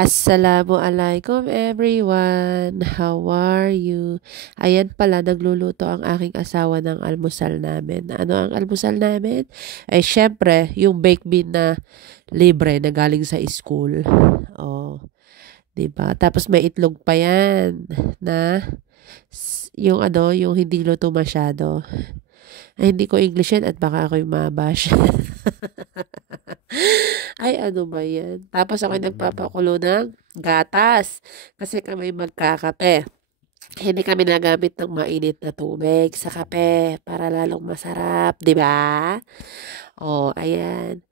Assalamualaikum everyone! How are you? Ayan pala, nagluluto ang aking asawa ng almusal namin. Ano ang almusal namin? Ay syempre, yung baked bean na libre na galing sa school. Oh, 'di ba? Tapos may itlog pa 'yan na yung yung hindi luto masyado. Ay, hindi ko English yan at baka ako'y mabash. Ay, ano ba yan? Tapos ako'y nagpapakulo ng gatas kasi kami magkakape. Hindi kami nagamit ng mainit na tubig sa kape para lalong masarap, di ba? Oh, ayan.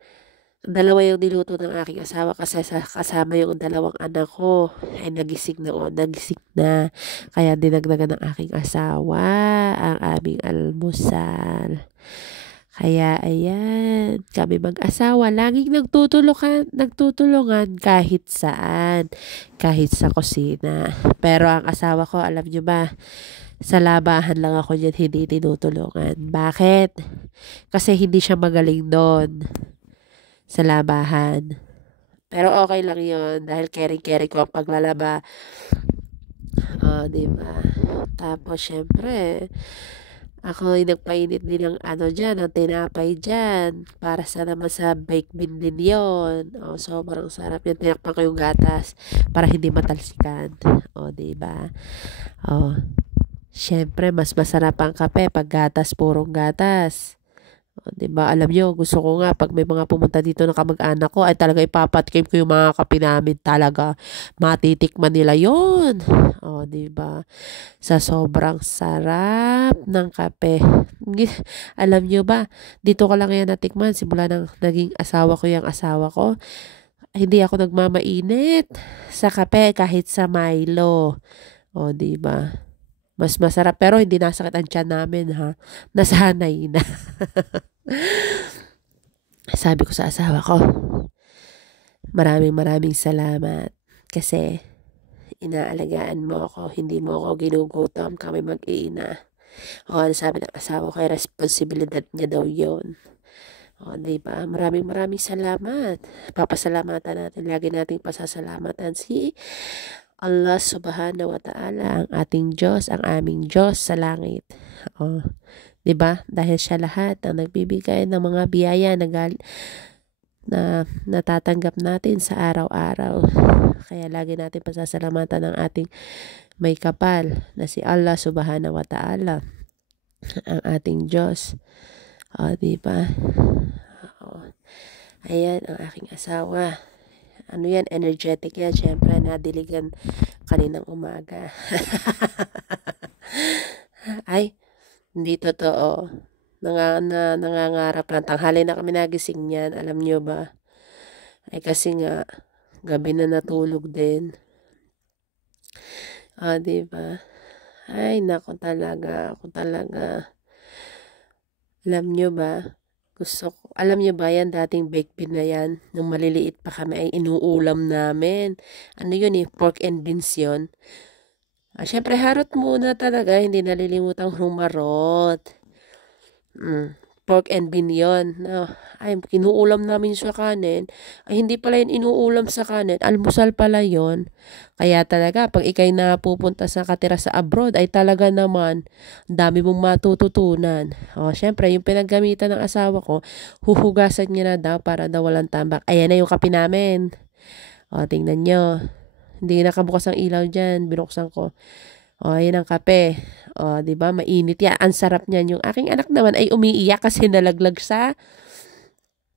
Dalawa yung niluto ng aking asawa kasi kasama yung dalawang anak ko ay nagising na nagising na. Kaya dinagdagan ng aking asawa ang aming almusal. Kaya ayan, kami mag-asawa laging nagtutulungan kahit saan, kahit sa kusina. Pero ang asawa ko, alam nyo ba, sa labahan lang ako niyan hindi tinutulungan. Bakit? Kasi hindi siya magaling doon sa labahan. Pero okay lang yon dahil caring-caring ko ang paglalaba. Diba? Tapos, syempre, ako ay nagpainit din ng dyan, ng tinapay dyan. Para sa naman sa baked bean din yun. Sobrang sarap yan. Tinakpan ko yung gatas para hindi matalsikan. Diba? Syempre, mas masarap ang kape pag gatas, purong gatas. 'Di ba? Alam nyo, gusto ko nga pag may mga pumunta dito na kamag-anak ko ay talaga ipapatikim ko yung mga kape namin talaga. Matitikman nila 'yon. 'Di ba? Sa sobrang sarap ng kape. Alam nyo ba, dito ko lang yan natikman simula nang naging asawa ko yung asawa ko. Hindi ako nagmamainit sa kape kahit sa Milo. 'Di ba? Mas masarap pero hindi nasakit ang tiyan namin ha. Nasanay na. Sabi ko sa asawa ko, maraming salamat kasi inaalagaan mo ako, hindi mo ako ginugutom, kami mag-iina. Sabi ng asawa ko, responsibilidad niya daw yun. Diba? Maraming salamat. Papasalamatan natin, lagi nating pasasalamatan si Allah subhanahu wa ta'ala, ang ating Diyos, ang aming Diyos sa langit. 'Di ba? Dahil siya lahat ang nagbibigay ng mga biyaya na natatanggap natin sa araw-araw. Kaya lagi natin pasasalamatan ang ating may kapal na si Allah subhanahu wa ta'ala, ang ating Diyos. 'Di ba? Ayan ang aking asawa. Yan, energetic yan. Siyempre, nadiligan kaninang umaga. Ay, hindi totoo. Nangangarap lang. Tanghali na kami nagising yan. Alam nyo ba? Ay, kasi nga, gabi na natulog din. Diba? Ay, nako talaga. Ako talaga. Alam nyo ba? Alam niyo ba yan, dating baked bean na yan, nung maliliit pa kami ay inuulam namin. Ano yun pork and beans yun. Syempre harot muna talaga, hindi nalilimutang humarot. Pork and bean yun. Ay, kinuulam namin sa kanin. Ay, hindi pala yun inuulam sa kanin. Almusal pala yun. Kaya talaga, pag ikay napupunta sa katira sa abroad, ay talaga naman, dami mong matututunan. Syempre, yung pinaggamitan ng asawa ko, huhugasan niya na daw para daw walang tambak. Ayan na yung kape namin. Tingnan nyo. Hindi nakabukas ang ilaw dyan. Binuksan ko. Ayan ang kape. 'Di ba? Mainit yan. Ang sarap niyan. Yung aking anak naman ay umiiyak kasi nalaglag sa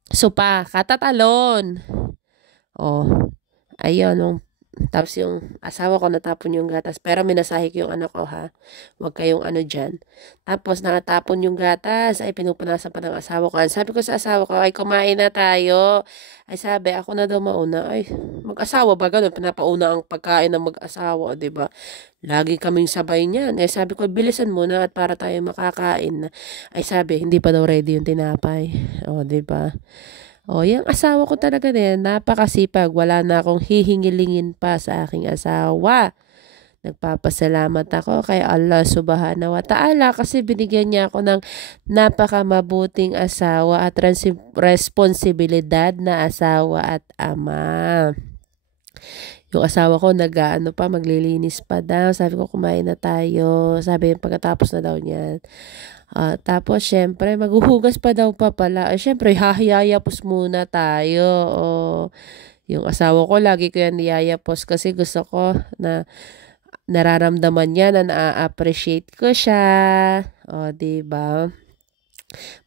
sopa. Katatalon. Ayun. Tapos yung asawa ko natapon yung gatas. Pero minasahe ko yung anak ko ha. Huwag kayong dyan. Tapos nakatapon yung gatas. Ay pinupunasan pa ng asawa ko. Sabi ko sa asawa ko, ay kumain na tayo. Ay sabi, ako na daw mauna. Ay, mag-asawa ba ganun? Pinapauna ang pagkain ng mag-asawa, diba? Lagi kaming sabay niyan. Ay sabi ko, bilisan mo na at para tayo makakain. Ay sabi, hindi pa daw ready yung tinapay. Diba? Yung asawa ko talaga din, napakasipag. Wala na akong hihingilingin pa sa aking asawa. Nagpapasalamat ako kay Allah subhanahu wa ta'ala kasi binigyan niya ako ng napakamabuting asawa at responsibilidad na asawa at ama. Yung asawa ko nag-aano pa, maglilinis pa daw. Sabi ko, kumain na tayo. Sabi yung pagkatapos na daw niyan. Tapos, syempre, maghuhugas pa daw pa pala. Syempre, hahiyayapos muna tayo. Yung asawa ko, lagi ko yan niyayapos kasi gusto ko na nararamdaman niya na na-appreciate ko siya. Diba?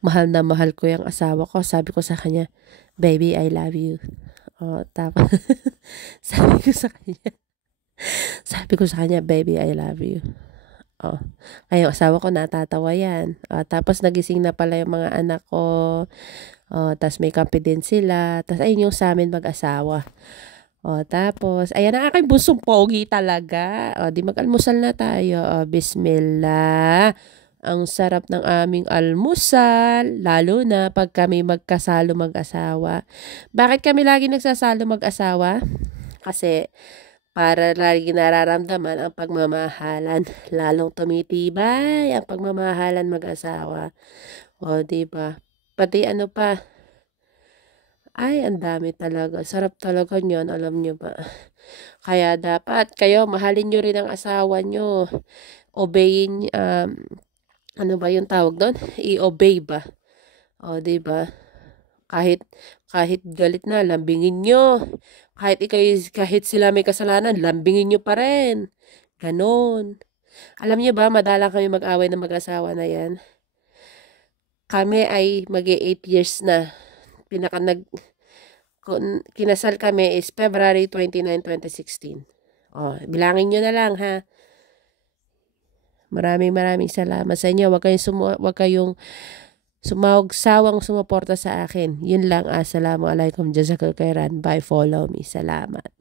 Mahal na mahal ko yung asawa ko. Sabi ko sa kanya, baby, I love you. Tapos, sabi ko sa kanya, baby, I love you. Kaya yung asawa ko natatawa yan. Tapos nagising na pala yung mga anak ko. Tapos may kape din sila. Tapos ayun yung sa amin mag-asawa. Tapos, ayan ang aking busong pogi talaga. Di mag-almusal na tayo. Bismillah. Ang sarap ng aming almusal, lalo na pag kami magkasalo mag-asawa. Bakit kami lagi nagsasalo mag-asawa? Kasi para lagi nararamdaman ang pagmamahalan. Lalong tumitibay ang pagmamahalan mag-asawa. Diba? Pati ano pa, ay, ang dami talaga. Sarap talaga niyan, alam niyo ba? Kaya dapat kayo, mahalin nyo rin ang asawa nyo. Obeyin, ano ba yung tawag doon? I-obey ba? Diba? Kahit galit na, lambingin nyo. Kahit sila may kasalanan, lambingin nyo pa rin. Ganon. Alam niyo ba, madalang kami mag-away ng mag-asawa na yan. Kami ay mag-8 years na. Kinasal kami is February 29, 2016. Bilangin nyo na lang ha. Maraming salamat sa inyo. Wag kayong sawang sumuporta sa akin. Yun lang. Assalamualaikum. Jazakallah khairan. Bye. Follow me. Salamat.